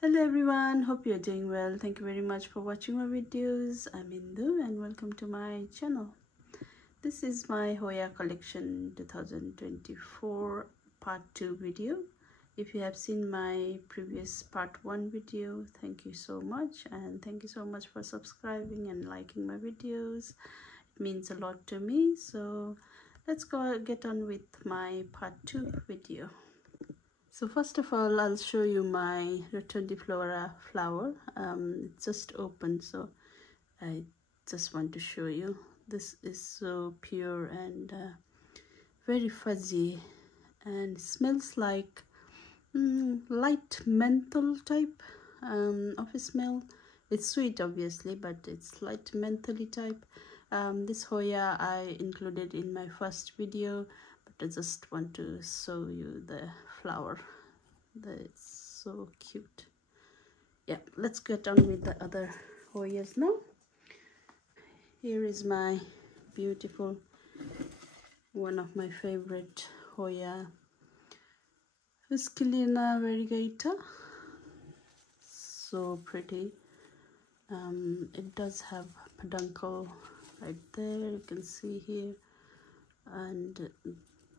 Hello everyone, hope you're doing well. Thank you very much for watching my videos. I'm Indu and welcome to my channel. This is my Hoya Collection 2024 part 2 video. If you have seen my previous part 1 video, thank you so much, and thank you so much for subscribing and liking my videos. It means a lot to me. So let's get on with my part 2 video. So first of all, I'll show you my Rotundiflora flower. It's just opened, so I just want to show you. This is so pure and very fuzzy, and smells like light menthol type of a smell. It's sweet obviously, but it's light mentholy type. This Hoya I included in my first video, but I just want to show you the flower. It's so cute. Yeah, let's get on with the other Hoyas now. Here is my beautiful, one of my favorite Hoya, Viscilina variegata. So pretty. It does have peduncle right there, you can see here, and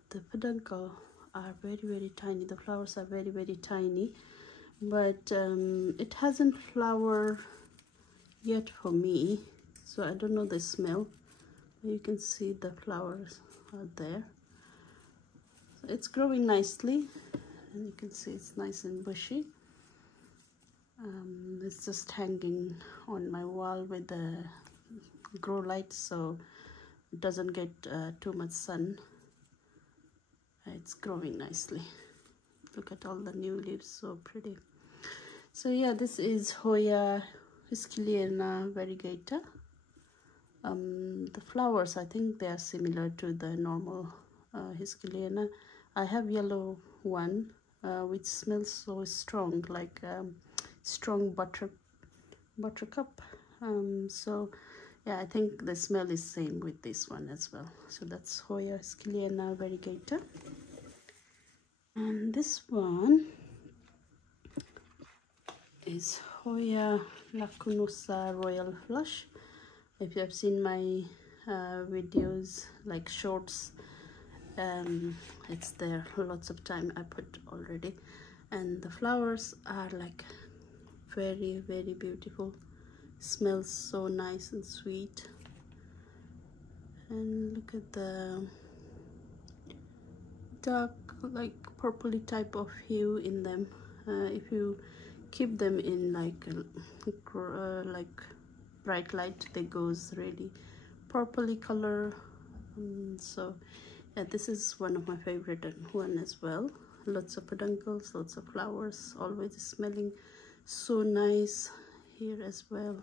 the peduncle are very tiny. The flowers are very tiny, but it hasn't flowered yet for me, so I don't know the smell. You can see the flowers are there. So it's growing nicely, and you can see it's nice and bushy. It's just hanging on my wall with the grow light, so it doesn't get too much sun. It's growing nicely. Look at all the new leaves, so pretty. So yeah, this is Hoya Viscilina variegata. The flowers, I think they are similar to the normal Viscilina. I have yellow one which smells so strong, like strong buttercup. So yeah, I think the smell is same with this one as well. So that's Hoya Viscilina variegata. And this one is Hoya lacunosa royal flush. If you have seen my videos, like shorts, it's there lots of time I put already, and the flowers are like very beautiful. Smells so nice and sweet, and look at the dark, like purpley type of hue in them. If you keep them in like bright light, they goes really purpley color. So yeah, this is one of my favorite one as well. Lots of peduncles, lots of flowers, always smelling so nice here as well.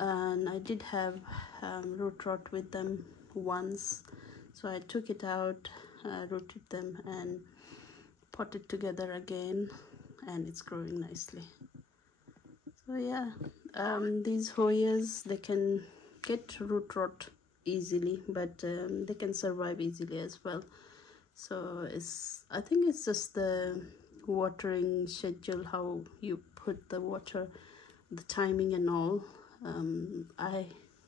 And I did have root rot with them once, so I took it out, rooted them and potted together again, and it's growing nicely. So yeah, these Hoyas, they can get root rot easily, but they can survive easily as well. So I think it's just the watering schedule, how you put the water, the timing and all.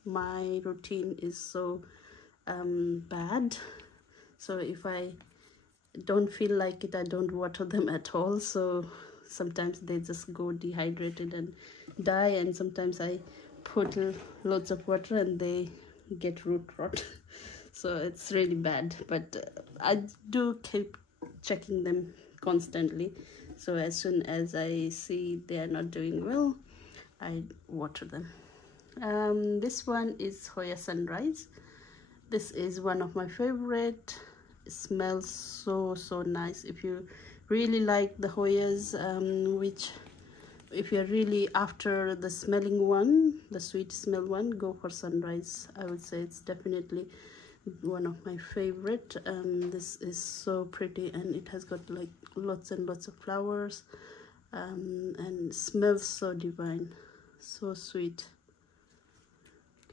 My routine is so bad, so if I don't feel like it, I don't water them at all. So sometimes they just go dehydrated and die, and sometimes I put loads of water and they get root rot. So it's really bad, but I do keep checking them constantly. So as soon as I see they are not doing well, I water them. This one is Hoya Sunrise. This is one of my favorite. It smells so nice. If you really like the Hoyas, if you're really after the smelling one, the sweet smell one, go for Sunrise. I would say it's definitely one of my favorite. This is so pretty, and it has got like lots and lots of flowers, and smells so divine, so sweet.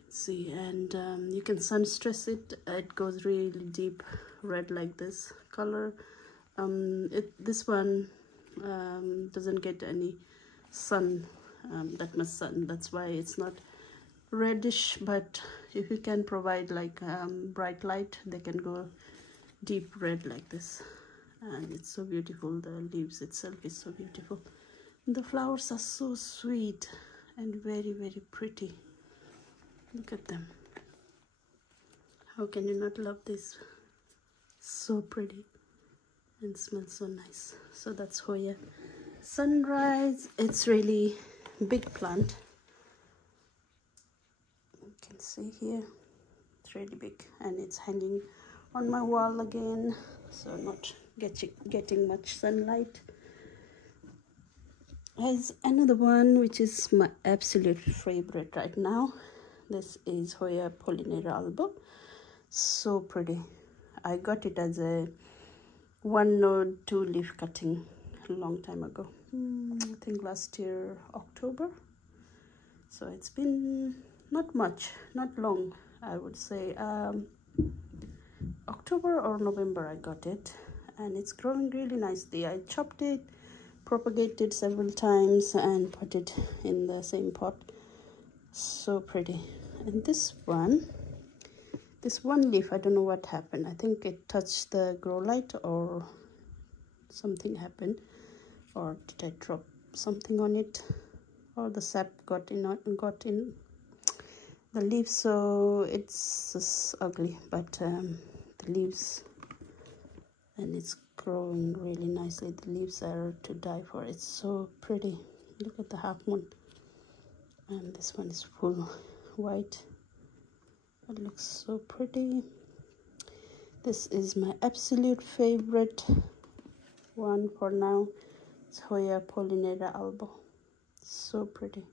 See, and you can sun stress it. It goes really deep red like this color. This one doesn't get any sun, that much sun. That's why it's not reddish. But if you can provide like bright light, they can go deep red like this. And it's so beautiful. The leaves itself is so beautiful. The flowers are so sweet and very, very pretty. Look at them. How can you not love this? So pretty and smells so nice. So that's Hoya Sunrise. It's really big plant. You can see here, it's really big, and it's hanging on my wall again, so not getting much sunlight. There's another one which is my absolute favorite right now. This is Hoya Pollinator albo. So pretty. I got it as a 1 node 2 leaf cutting a long time ago. I think last year October. So it's been not much, not long, I would say. October or November I got it, and it's growing really nicely. I chopped it, propagated several times, and put it in the same pot. So pretty. And this one leaf, I don't know what happened. I think it touched the grow light or something happened, or did I drop something on it, or the sap got in the leaves, so it's just ugly. But the leaves, and it's growing really nicely. The leaves are to die for. It's so pretty. Look at the half moon, and this one is full white. It looks so pretty. This is my absolute favorite one for now. It's Hoya Pollinator albo. So pretty.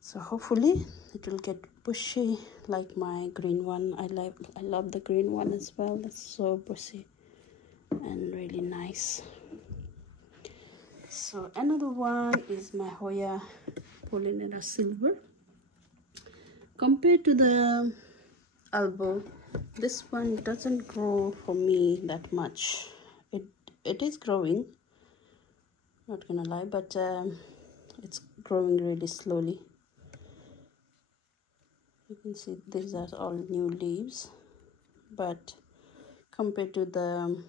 So hopefully it will get bushy like my green one. I love the green one as well. It's so bushy and really nice. So another one is my Hoya Pollinator silver. Compared to the albo, this one doesn't grow for me that much. It is growing, not gonna lie, but it's growing really slowly. You can see these are all new leaves, but compared to the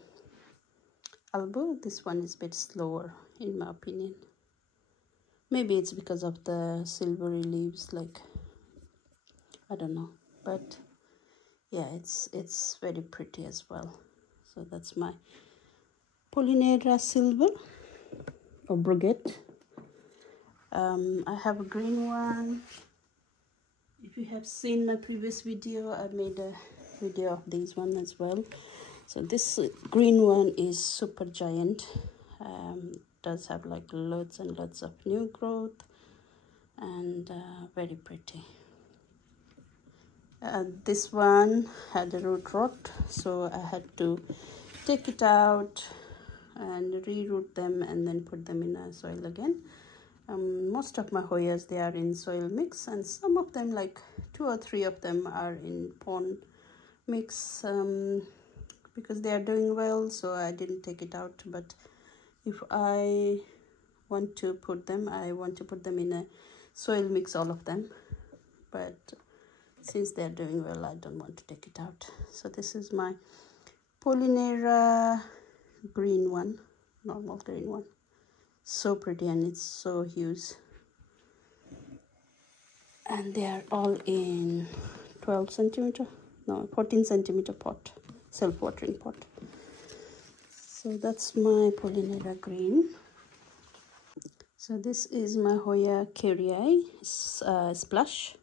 albo, this one is a bit slower in my opinion. Maybe it's because of the silvery leaves, like, I don't know, but yeah, it's very pretty as well. So that's my Pollinator silver or brigade. I have a green one. If you have seen my previous video, I made a video of these one as well. So this green one is super giant. Does have like loads and loads of new growth, and very pretty. This one had a root rot, so I had to take it out and reroot them and then put them in a soil again. Most of my Hoyas, they are in soil mix, and some of them, like 2 or 3 of them, are in pond mix, because they are doing well, so I didn't take it out. But if I want to put them, I want to put them in a soil mix, all of them. But since they are doing well, I don't want to take it out. So this is my Pollinator green one, normal green one. So pretty, and it's so huge. And they are all in 14 centimeter pot, self-watering pot. So that's my Pollinator green. So this is my Hoya Kyrie splash.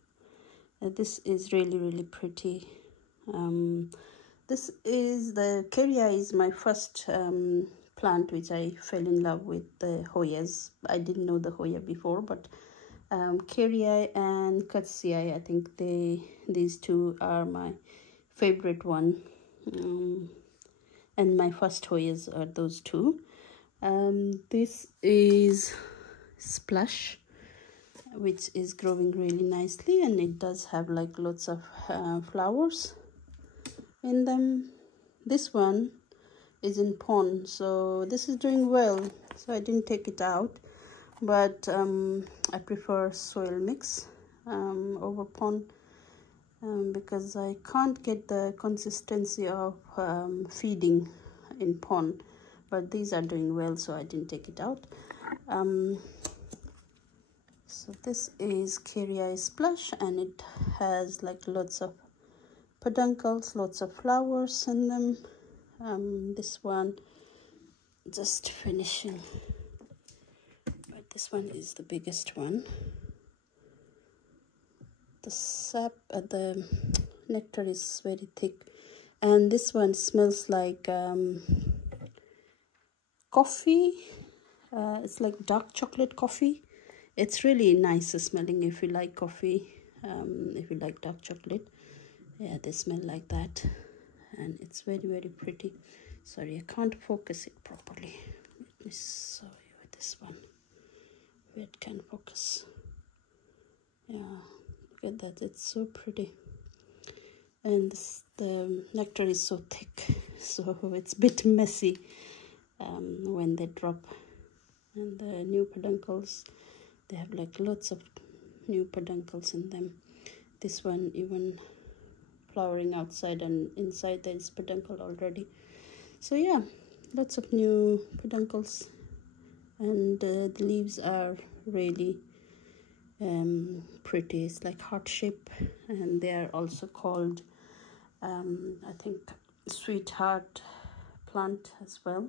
This is really pretty. This is the Kyrie is my first plant which I fell in love with the Hoyas. I didn't know the Hoya before, but Kyrie and Katsui, I think these two are my favorite one, and my first Hoyas are those two. This is Splash, which is growing really nicely, and it does have like lots of flowers in them. This one is in pond, so this is doing well, so I didn't take it out. But I prefer soil mix over pond because I can't get the consistency of feeding in pond. But these are doing well, so I didn't take it out. So this is Hoya Splash, and it has like lots of peduncles, lots of flowers in them. This one just finishing, but this one is the biggest one. The sap at the nectar is very thick, and this one smells like coffee. It's like dark chocolate coffee. It's really nice smelling if you like coffee, if you like dark chocolate. Yeah, they smell like that, and it's very, very pretty. Sorry, I can't focus it properly. Let me show you this one where it can focus. Yeah, look at that, it's so pretty. And the nectar is so thick, so it's a bit messy when they drop. And the new peduncles, they have like lots of new peduncles in them. This one even flowering outside, and inside there is peduncle already. So yeah, lots of new peduncles, and the leaves are really pretty. It's like heart shape, and they are also called I think sweetheart plant as well.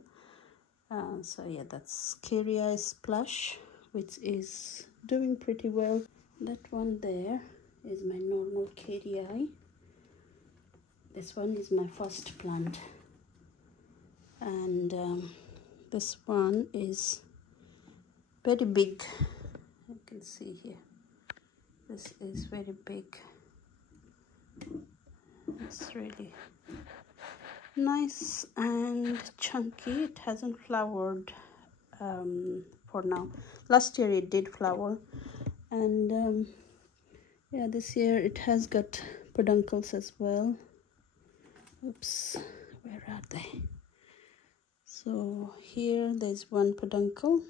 So yeah, that's Hoya Splash, which is doing pretty well. That one there is my normal Hoya. This one is my first plant, and this one is very big. You can see here, this is very big. It's really nice and chunky. It hasn't flowered for now. Last year it did flower, and yeah, this year it has got peduncles as well. Oops, where are they? So here there's one peduncle,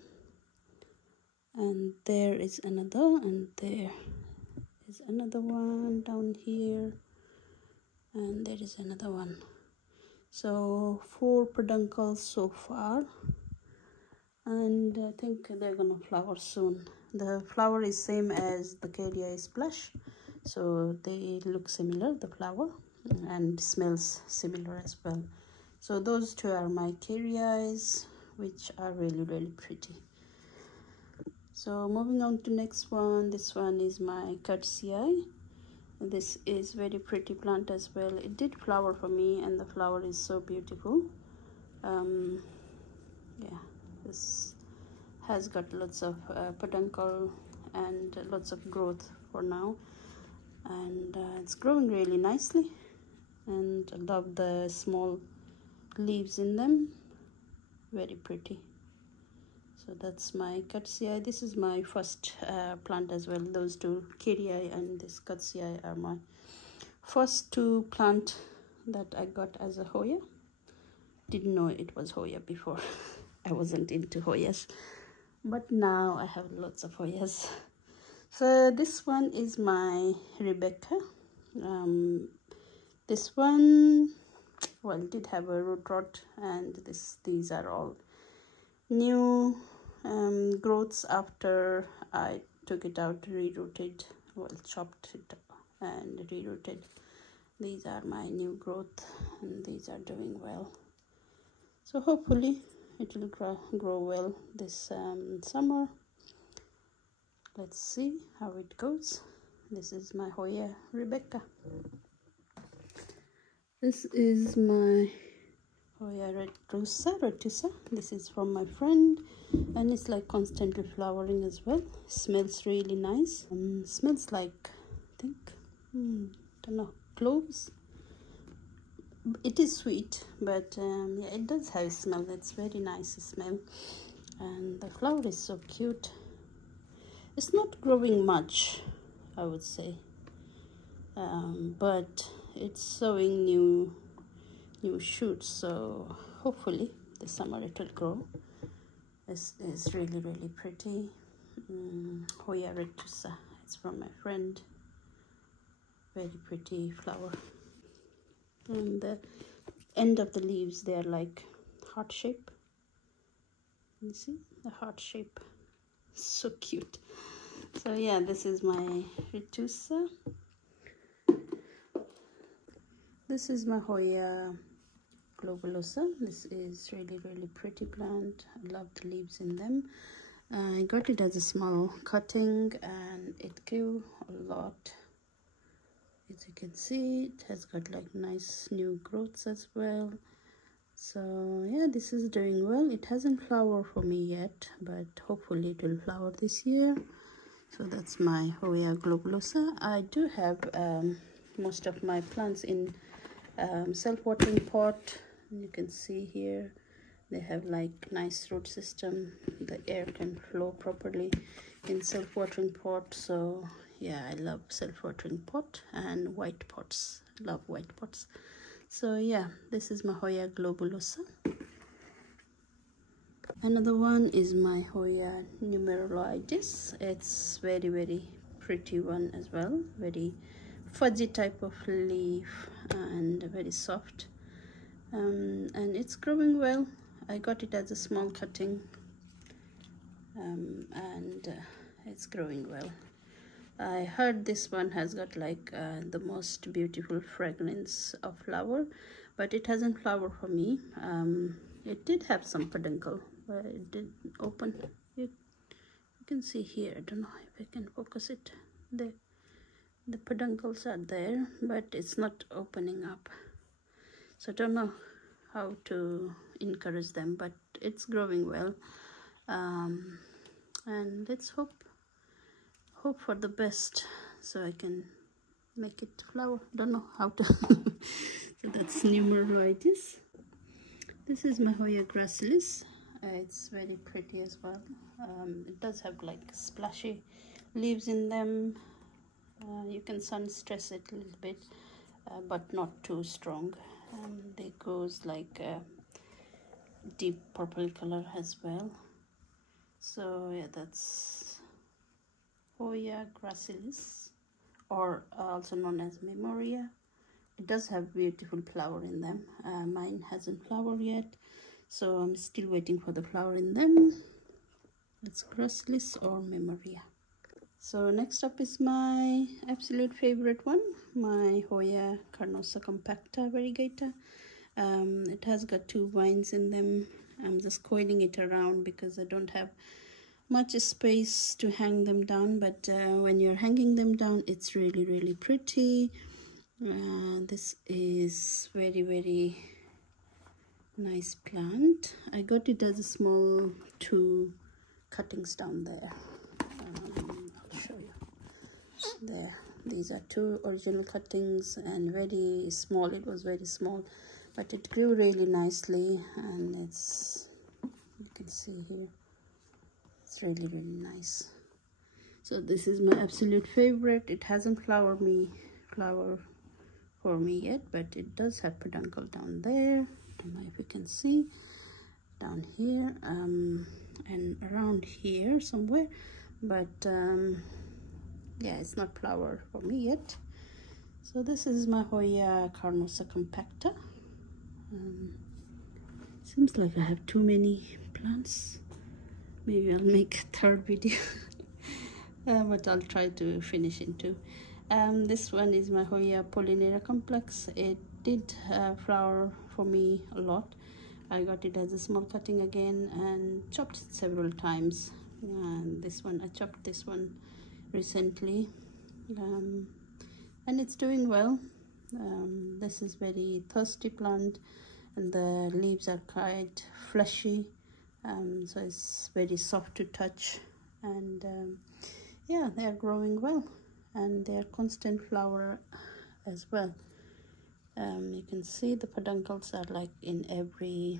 and there is another, and there is another one down here, and there is another one. So 4 peduncles so far, and I think they're gonna flower soon. The flower is same as the Hoya Splash, so they look similar, the flower, and smells similar as well. So those two are my Hoyas, which are really, really pretty. So moving on to next one. This one is my Catsia. This is very pretty plant as well. It did flower for me, and the flower is so beautiful. Yeah, this has got lots of peduncle and lots of growth for now, and it's growing really nicely, and I love the small leaves in them, very pretty. So that's my Catsia. This is my first plant as well. Those two, Hoya and this Catsia, are my first 2 plant that I got as a Hoya. Didn't know it was Hoya before. I wasn't into Hoyas, but now I have lots of Hoyas. So this one is my Rebecca. This one, well, did have a root rot, and these are all new growths after I took it out, rerouted, well, chopped it and rerouted. These are my new growth, and these are doing well. So hopefully it will grow well this summer. Let's see how it goes. This is my Hoya Rebecca. This is my Hoya Retusa. This is from my friend, and it's like constantly flowering as well. Smells really nice. Smells like, I think, don't know, cloves. It is sweet, but yeah, it does have a smell. It's very nice smell, and the flower is so cute. It's not growing much, I would say, but it's showing new shoots, so hopefully this summer it will grow. This is really pretty. Hoya retusa. It's from my friend. Very pretty flower. And the end of the leaves, they are like heart shape. You see the heart shape, so cute. So yeah, this is my retusa. This is my Hoya globulosa. This is really pretty plant. I love the leaves in them. I got it as a small cutting and it grew a lot. As you can see, it has got like nice new growths as well. So yeah, this is doing well. It hasn't flowered for me yet, but hopefully it will flower this year. So that's my Hoya globulosa. I do have most of my plants in self-watering pot. You can see here they have like nice root system. The air can flow properly in self-watering pot. So yeah, I love self-watering pot and white pots. Love white pots. So yeah, this is my Hoya globulosa. Another one is my Hoya numeroloides. It's very pretty one as well. Very fuzzy type of leaf and very soft. And it's growing well. I got it as a small cutting, and it's growing well. I heard this one has got like the most beautiful fragrance of flower, but it hasn't flowered for me. It did have some peduncle, but it didn't open. You can see here. I don't know if I can focus it. The peduncles are there, but it's not opening up. So I don't know how to encourage them, but it's growing well. And let's hope for the best so I can make it flower. Don't know how to. So that's numeroloides. This is my Hoya gracilis. It's very pretty as well. It does have like splashy leaves in them. You can sun stress it a little bit, but not too strong. They goes like a deep purple color as well. So yeah, that's Hoya gracilis, or also known as memoria. It does have beautiful flower in them. Mine hasn't flowered yet, so I'm still waiting for the flower in them. It's gracilis or memoria. So next up is my absolute favorite one, my Hoya carnosa compacta variegata. It has got 2 vines in them. I'm just coiling it around because I don't have much space to hang them down, but when you're hanging them down, it's really pretty. This is very nice plant. I got it as a small 2 cuttings down there. I'll show you there. These are 2 original cuttings and very small. It was very small, but it grew really nicely, and it's, you can see here, it's really nice. So this is my absolute favorite. It hasn't flowered for me yet, but it does have peduncle down there. I don't know if you can see down here and around here somewhere, but yeah, it's not flowered for me yet. So this is my Hoya carnosa compacta. Seems like I have too many plants. Maybe I'll make a 3rd video. But I'll try to finish in 2. This one is my Hoya pollinera complex. It did flower for me a lot. I got it as a small cutting again and chopped it several times. And this one, I chopped this one recently, and it's doing well. This is very thirsty plant, and the leaves are quite fleshy, so it's very soft to touch, and yeah, they are growing well, and they are constant flower as well. You can see the peduncles are like in every,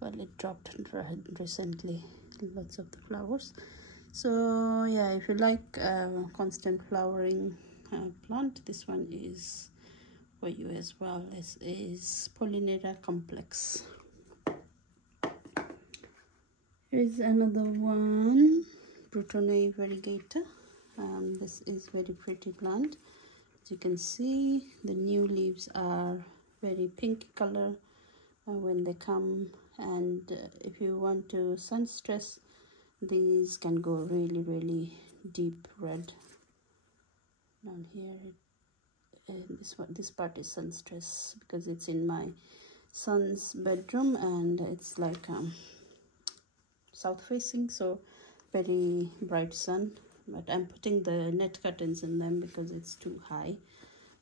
well, it dropped recently, lots of the flowers. So yeah, if you like constant flowering plant, this one is for you as well. This is Pollinata Complex. Here's another one, Brutonei variegator. This is very pretty plant. As you can see, the new leaves are very pink color when they come, and if you want to sun stress, these can go really deep red. Down here, this part is sun stress because it's in my son's bedroom and it's like south facing, so very bright sun. But I'm putting the net curtains in them because it's too high.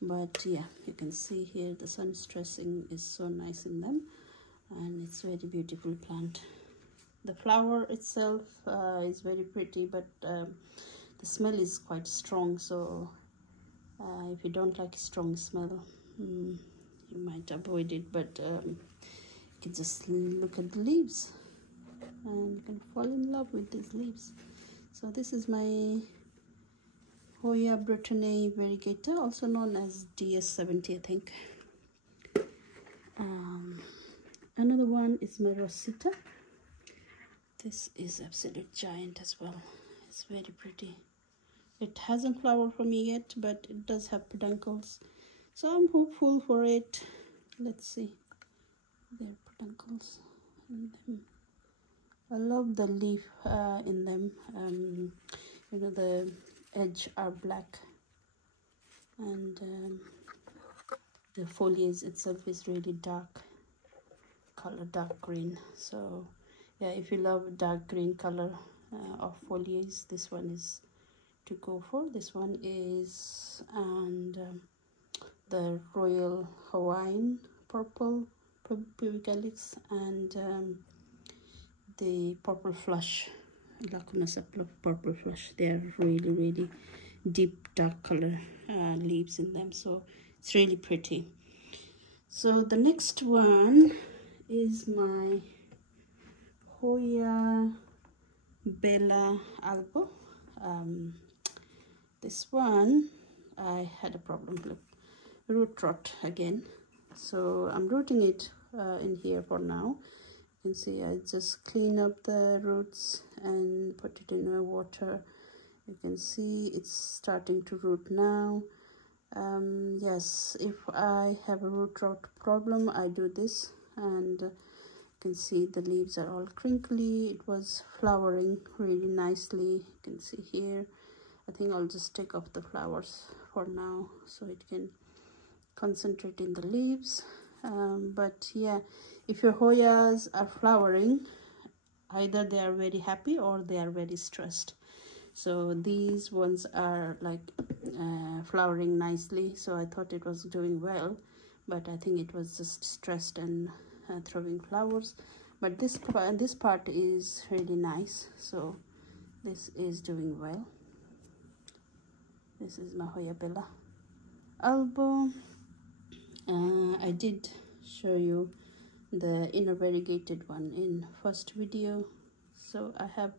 But yeah, you can see here the sun stressing is so nice in them, and it's very beautiful plant. The flower itself is very pretty, but the smell is quite strong, so if you don't like strong smell, you might avoid it. But you can just look at the leaves and you can fall in love with these leaves. So this is my Hoya Brutonei variegator, also known as DS70, I think. Another one is my Rosita. This is absolute giant as well. It's very pretty. It hasn't flowered for me yet, but it does have peduncles, so I'm hopeful for it. Let's see. There are peduncles in them. I love the leaf in them. You know, the edge are black, and the foliage itself is really dark color, dark green. So yeah, if you love dark green color of foliage, this one is to go for. This one is, and the Royal Hawaiian purple pubic calyx, and the purple flush, Lacuna purple flush. They are really deep dark color leaves in them, so it's really pretty. So the next one is my Hoya Bella Albo. This one I had a problem with root rot again, so I'm rooting it in here for now. You can see I just clean up the roots and put it in water. You can see it's starting to root now. Yes, if I have a root rot problem, I do this, and you can see the leaves are all crinkly. It was flowering really nicely. You can see here. I think I'll just take off the flowers for now so it can concentrate in the leaves. But yeah, if your Hoyas are flowering, either they are very happy or they are very stressed. So these ones are like flowering nicely, so I thought it was doing well, but I think it was just stressed and throwing flowers. But this part is really nice, so this is doing well. This is my Hoya Bella Albo. I did show you the inner variegated one in first video. So I have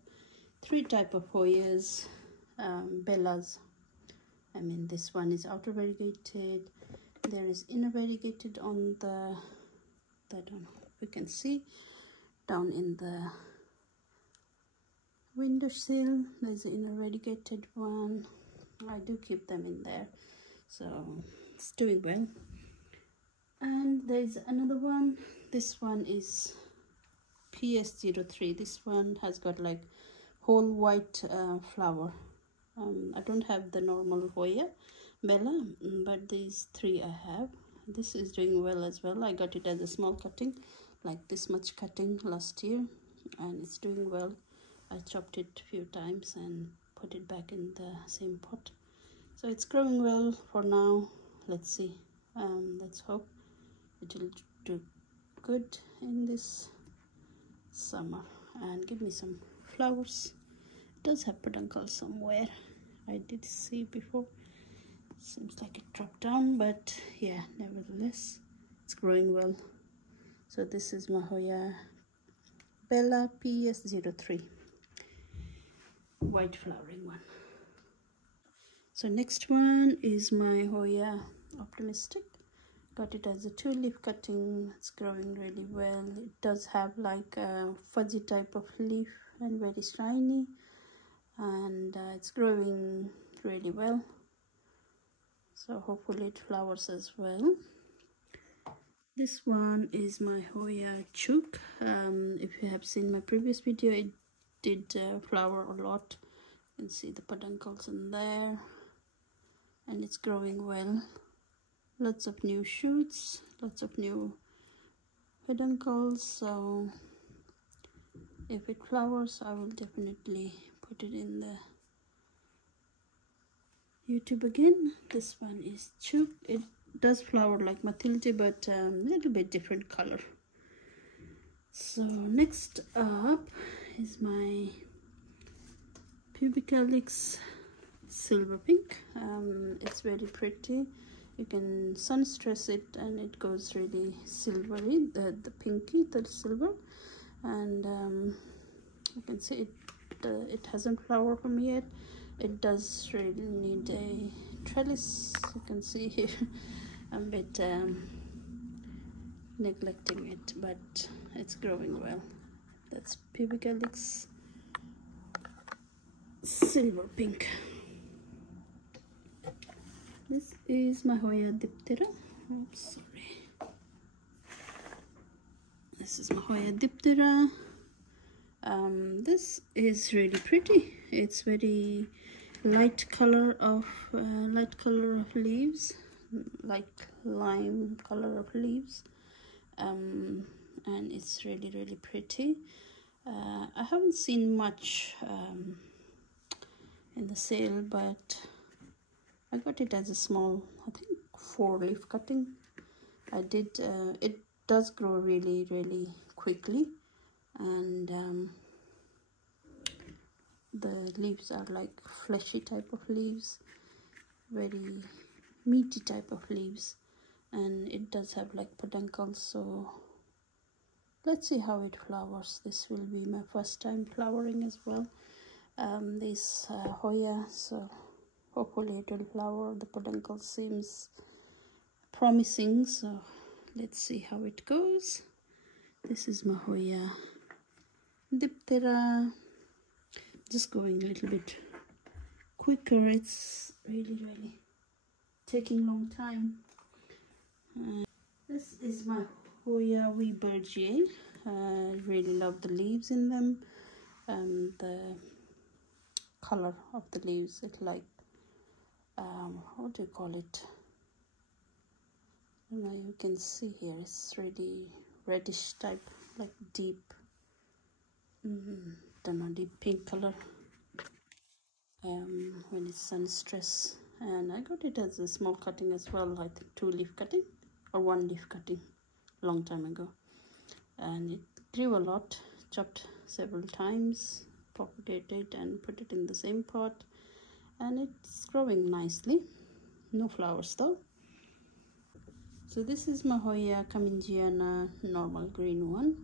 three type of Hoyas, Bellas. I mean, this one is outer variegated. There is inner variegated on the, that one we can see down in the windowsill. There's the inner variegated one. I do keep them in there, so it's doing well. And there's another one. This one is PS03. This one has got like whole white flower. I don't have the normal Hoya Bella, but these three I have. This is doing well as well. I got it as a small cutting, like this much cutting last year, and it's doing well. I chopped it a few times and put it back in the same pot, so it's growing well for now. Let's see. Let's hope it will do good in this summer and give me some flowers. It does have peduncles somewhere, I did see before. Seems like it dropped down, but yeah, nevertheless it's growing well. So this is my Hoya Bella PS03, white flowering one. So next one is my Hoya Optimistic. got it as a 2-leaf cutting. It's growing really well. It does have like a fuzzy type of leaf and very shiny, and it's growing really well, so hopefully it flowers as well. This one is my Hoya chook. If you have seen my previous video, it did flower a lot. You can see the peduncles in there, and it's growing well. Lots of new shoots, lots of new peduncles, so if it flowers I will definitely put it in the YouTube again. This one is chook. It does flower like Matilde, but a little bit different color. So next up is my Pubic Calyx silver pink. It's very pretty. You can sun stress it and it goes really silvery, the pinky, the silver, and you can see it hasn't flowered for me yet. It does really need a trellis. You can see here I'm a bit neglecting it, but it's growing well. That's Pubic Calyx silver pink. This is my Hoya Diptera. Oops, sorry. This is my Hoya Diptera. This is really pretty. It's very light color of leaves, like lime color of leaves, and it's really pretty. I haven't seen much in the sale, but I got it as a small, I think 4-leaf cutting. I did it does grow really quickly, and the leaves are like fleshy type of leaves, very meaty type of leaves, and it does have like peduncles. So let's see how it flowers. This will be my first time flowering as well, this Hoya, so hopefully it will flower. The peduncle seems promising, so let's see how it goes. This is my Hoya Diptera. Just going a little bit quicker. It's really taking long time. This is my Hoya Webergier. I really love the leaves in them, and the color of the leaves. It's like what do you call it? You can see here it's really reddish type, like deep don't know, deep pink color when it's sun stress. And I got it as a small cutting as well, I think 2-leaf cutting or 1-leaf cutting, long time ago, and it grew a lot. Chopped several times, propagated and put it in the same pot, and it's growing nicely. No flowers though. So this is my Hoya Collection normal green one.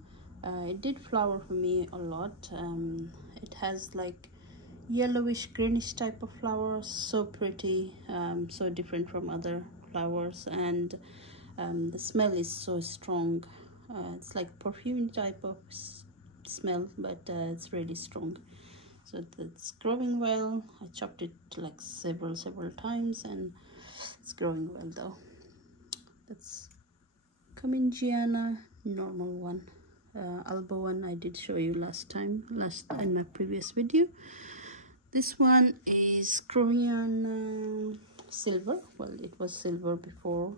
It did flower for me a lot. It has like yellowish greenish type of flowers, so pretty, so different from other flowers, and the smell is so strong. It's like perfume type of smell, but it's really strong. So it's growing well. I chopped it like several times, and it's growing well though. That's Collection normal one. Alba one I did show you last in my previous video. This one is Korean silver. Well, it was silver before,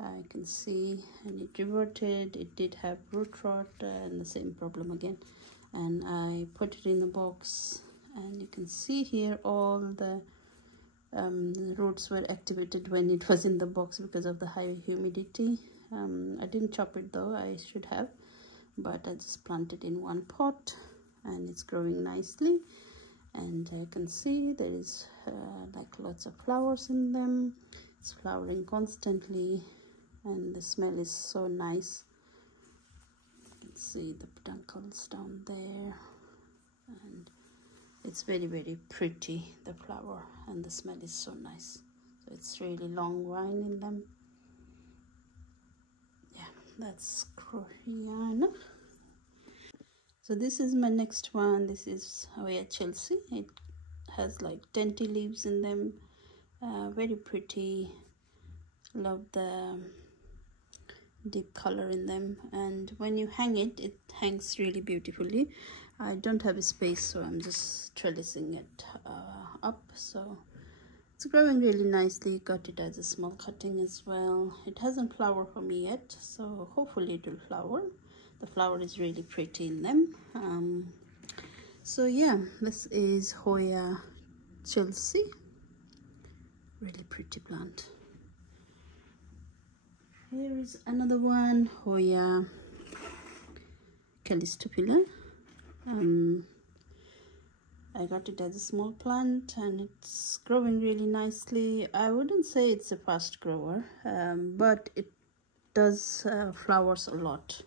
I can see, and it reverted. It did have root rot and the same problem again, and I put it in the box, and you can see here all the roots were activated when it was in the box because of the high humidity. I didn't chop it though, I should have, but I just planted in one pot, and it's growing nicely. And I can see there is like lots of flowers in them. It's flowering constantly, and the smell is so nice. You can see the peduncles down there, and it's very pretty, the flower, and the smell is so nice. So it's really long vine in them. that's Korean. So this is my next one. This is Hoya Chelsea. It has like dainty leaves in them, very pretty. Love the deep color in them, and when you hang it, it hangs really beautifully. I don't have a space, so I'm just trellising it up. So it's growing really nicely. Got it as a small cutting as well. It hasn't flowered for me yet, so hopefully it will flower. The flower is really pretty in them. So yeah, this is Hoya Chelsea. Really pretty plant. Here is another one, Hoya Collection. I got it as a small plant and it's growing really nicely. I wouldn't say it's a fast grower, but it does flowers a lot.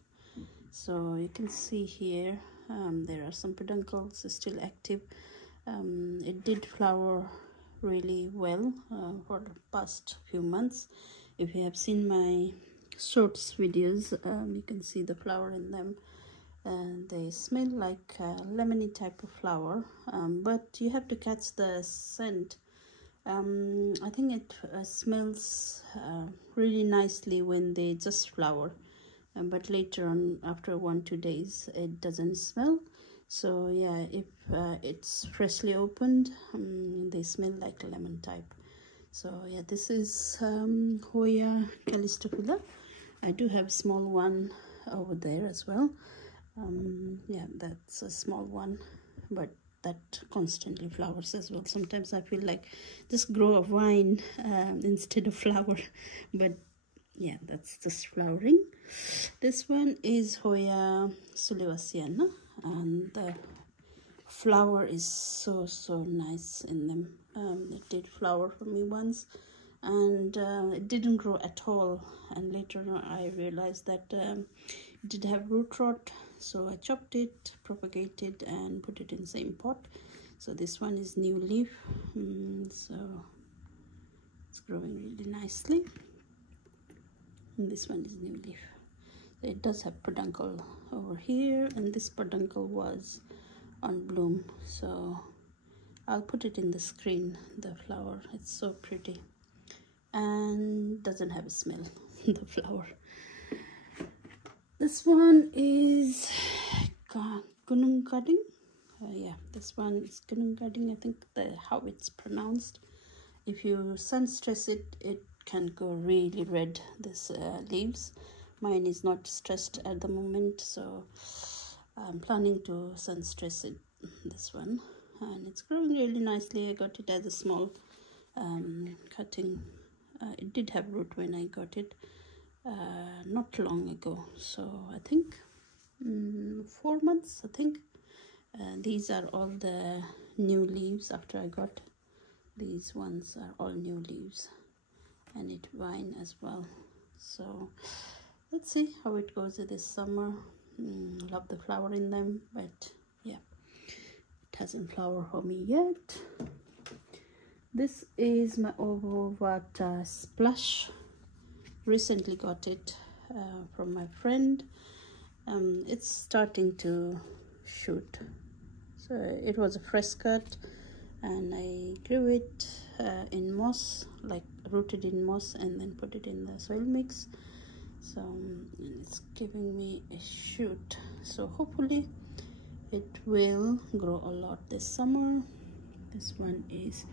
So you can see here, there are some peduncles still active. It did flower really well for the past few months. If you have seen my shorts videos, you can see the flower in them, and they smell like a lemony type of flower, but you have to catch the scent. I think it smells really nicely when they just flower, but later on, after 1-2 days, it doesn't smell. So yeah, if it's freshly opened, they smell like lemon type. So yeah, this is Hoya Collection. I do have a small one over there as well. Yeah, that's a small one, but that constantly flowers as well. Sometimes I feel like just grow a vine instead of flower, but yeah, that's just flowering. This one is Hoya Sulewasiana, and the flower is so nice in them. It did flower for me once, and it didn't grow at all, and later on I realized that it did have root rot, so I chopped it, propagated, and put it in the same pot. So this one is new leaf, so it's growing really nicely, and this one is new leaf. So it does have peduncle over here, and this peduncle was on bloom, so I'll put it in the screen. The flower, it's so pretty and doesn't have a smell. The flower. This one is Gunung. Yeah, this one is Gunung. I think how it's pronounced. If you sun stress it, it can go really red, this leaves. Mine is not stressed at the moment, so I'm planning to sun stress it, this one, and it's growing really nicely. I got it as a small cutting. It did have root when I got it not long ago, so I think 4 months, I think. These are all the new leaves after I got. These ones are all new leaves, and it vine as well. So let's see how it goes this summer. Love the flower in them, but yeah, it hasn't flowered for me yet. This is my Ovovata Splash. Recently got it from my friend. It's starting to shoot. So it was a fresh cut, and I grew it in moss, like rooted in moss, and then put it in the soil mix. So it's giving me a shoot, so hopefully it will grow a lot this summer. This one is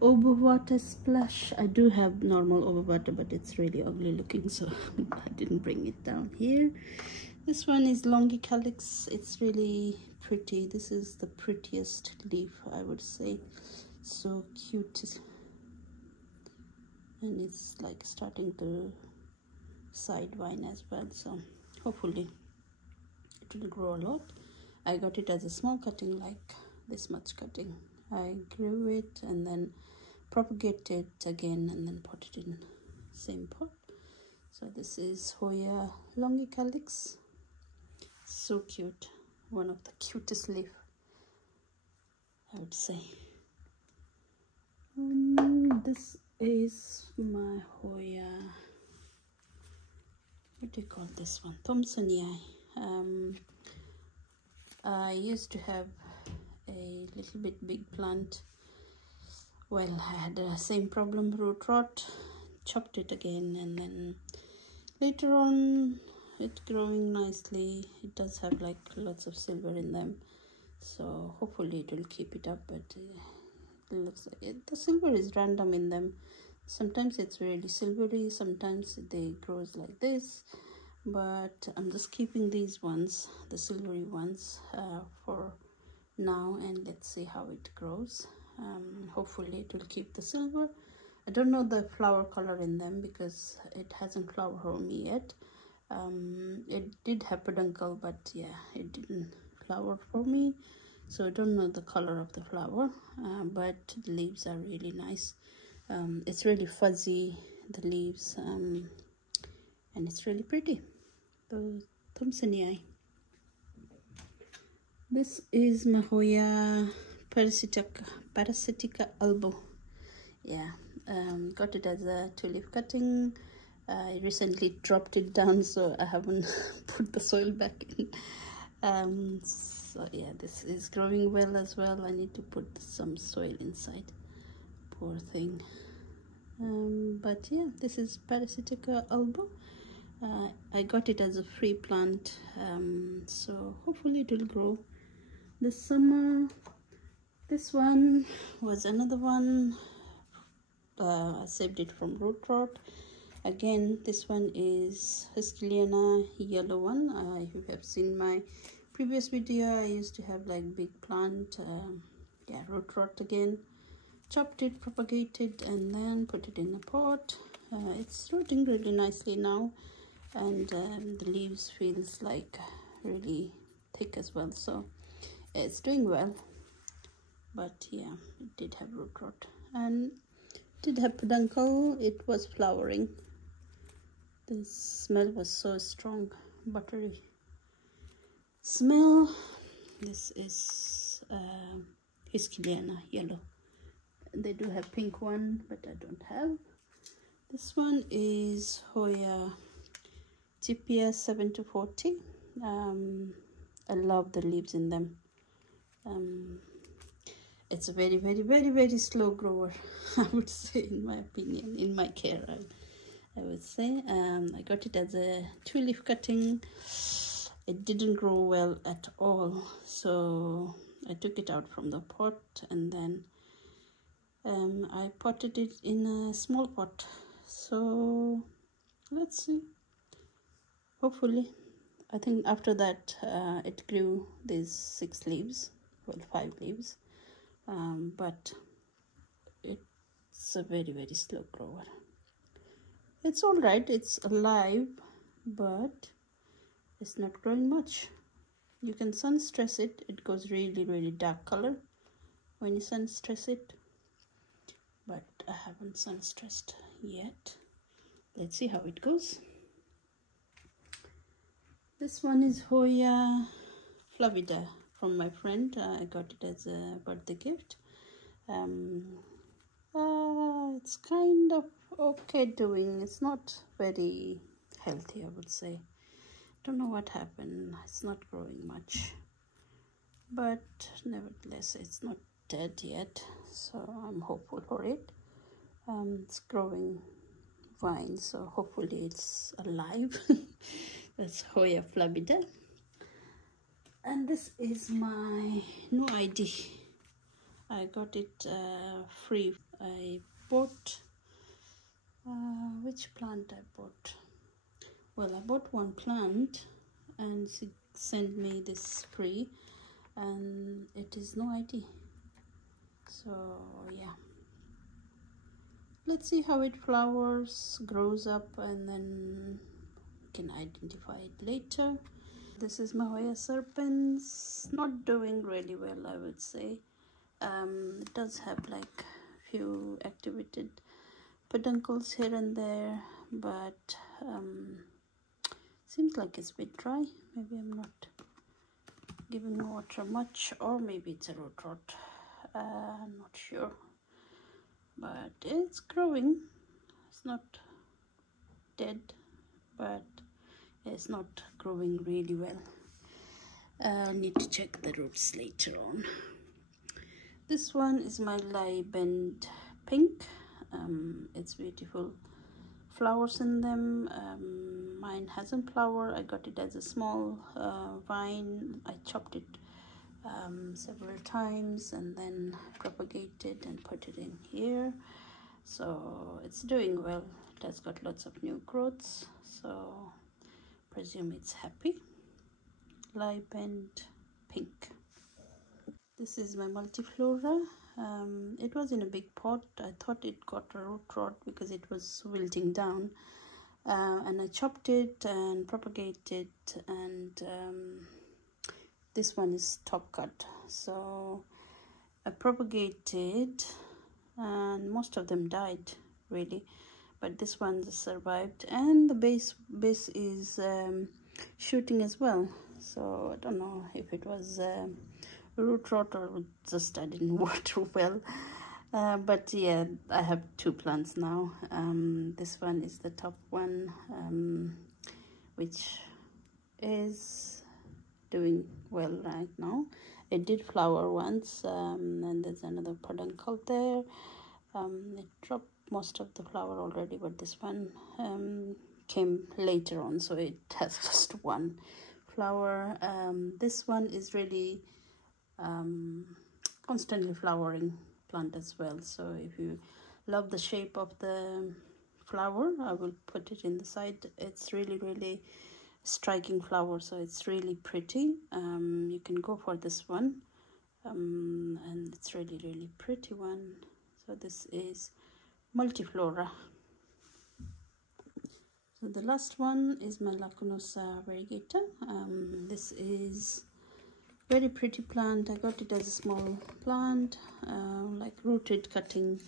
Ovovata Splash. I do have normal Ovovata, but it's really ugly looking, so I didn't bring it down here. This one is Hoya Collection. It's really pretty. This is the prettiest leaf, I would say. So cute, and it's like starting to side vine as well, so hopefully it will grow a lot. I got it as a small cutting, like this much cutting. I grew it and then propagated again, and then put it in same pot. So this is Hoya Collection. So cute, one of the cutest leaf, I would say. This is my Hoya what do you call this one? Thompsonii. I used to have a little bit big plant. Well, I had the same problem, root rot. Chopped it again, and then later on it growing nicely. It does have like lots of silver in them, so hopefully it will keep it up. But it looks like the silver is random in them. Sometimes it's really silvery, sometimes they grows like this, but I'm just keeping these ones, the silvery ones, for now, and let's see how it grows. Hopefully it will keep the silver. I don't know the flower color in them because it hasn't flowered for me yet. It did have peduncle, but yeah, it didn't flower for me, so I don't know the color of the flower, but the leaves are really nice. It's really fuzzy, the leaves, and it's really pretty. The Thompsonii. This is my Hoya parasitica albo. Yeah, got it as a 2-leaf cutting. I recently dropped it down, so I haven't put the soil back in. So yeah, this is growing well as well. I need to put some soil inside. Poor thing. But yeah, this is parasitica albo. I got it as a free plant, so hopefully it will grow this summer. This one was another one. I saved it from root rot. Again, this one is Hesquiliana yellow one. If you have seen my previous video, I used to have like big plant. Yeah, root rot again. Chopped it, propagated, and then put it in a pot. It's rooting really nicely now, and the leaves feels like really thick as well, so it's doing well. But yeah, it did have root rot and did have peduncle. It was flowering. The smell was so strong, buttery smell. This is Hesquiliana yellow. They do have pink one, but I don't have. This one is Hoya GPS 7-40. I love the leaves in them. It's a very slow grower, I would say, in my opinion, in my care, I would say. I got it as a 2-leaf cutting. It didn't grow well at all, so I took it out from the pot, and then I potted it in a small pot. So let's see. Hopefully, I think after that it grew these 6 leaves, well, 5 leaves, but it's a very slow grower. It's all right, it's alive, but it's not growing much. You can sun stress it. It goes really dark color when you sun stress it, but I haven't sun stressed yet. Let's see how it goes. This one is Hoya flavida from my friend. I got it as a birthday gift. It's kind of okay doing. It's not very healthy, I would say. Don't know what happened. It's not growing much, but nevertheless it's not dead yet, so I'm hopeful for it. It's growing fine, so hopefully it's alive. That's Hoya flavida. And this is my new ID. I got it free. I bought which plant I bought? Well, I bought one plant and she sent me this free, and it is no ID. So yeah, let's see how it flowers, grows up, and then can identify it later. This is my Hoya serpens. Not doing really well, I would say. It does have like few activated peduncles here and there, but seems like it's a bit dry. Maybe I'm not giving water much, or maybe it's a root rot. I'm not sure, but it's growing. It's not dead, but It's not growing really well. Need to check the roots later on. This one is my Libend Pink. It's beautiful flowers in them. Mine hasn't flowered. I got it as a small vine. I chopped it several times and then propagated and put it in here. So it's doing well. It has got lots of new growths, so presume it's happy. Libend Pink. This is my multiflora. It was in a big pot. I thought it got a root rot because it was wilting down, and I chopped it and propagated, and this one is top cut. So I propagated and most of them died really, but this one survived, and the base is shooting as well. So I don't know if it was root rot or just I didn't water well, but yeah, I have two plants now. This one is the top one, which is doing well right now. It did flower once, and there's another peduncle there. It dropped most of the flower already, but this one came later on, so it has just one flower. This one is really constantly flowering plant as well, so if you love the shape of the flower, I will put it in the side. It's really striking flower, so it's really pretty. You can go for this one, and it's really pretty one. So this is multiflora. So the last one is my Lacunosa variegata. This is very pretty plant. I got it as a small plant, like rooted cutting,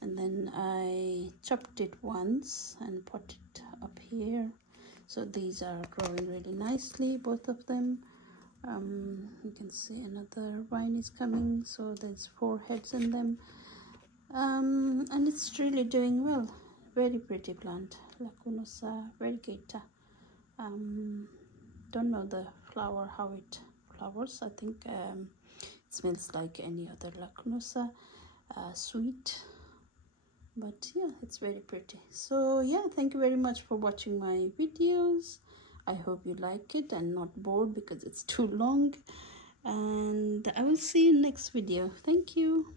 and then I chopped it once and put it up here. So these are growing really nicely, both of them. You can see another vine is coming, so there's 4 heads in them, and it's really doing well. Very pretty plant, Lacunosa variegata. Don't know the flower, how it flowers. I think it smells like any other Lacunosa, sweet, but yeah, it's very pretty. So yeah, thank you very much for watching my videos. I hope you like it and not bored because it's too long, and I will see you in next video. Thank you.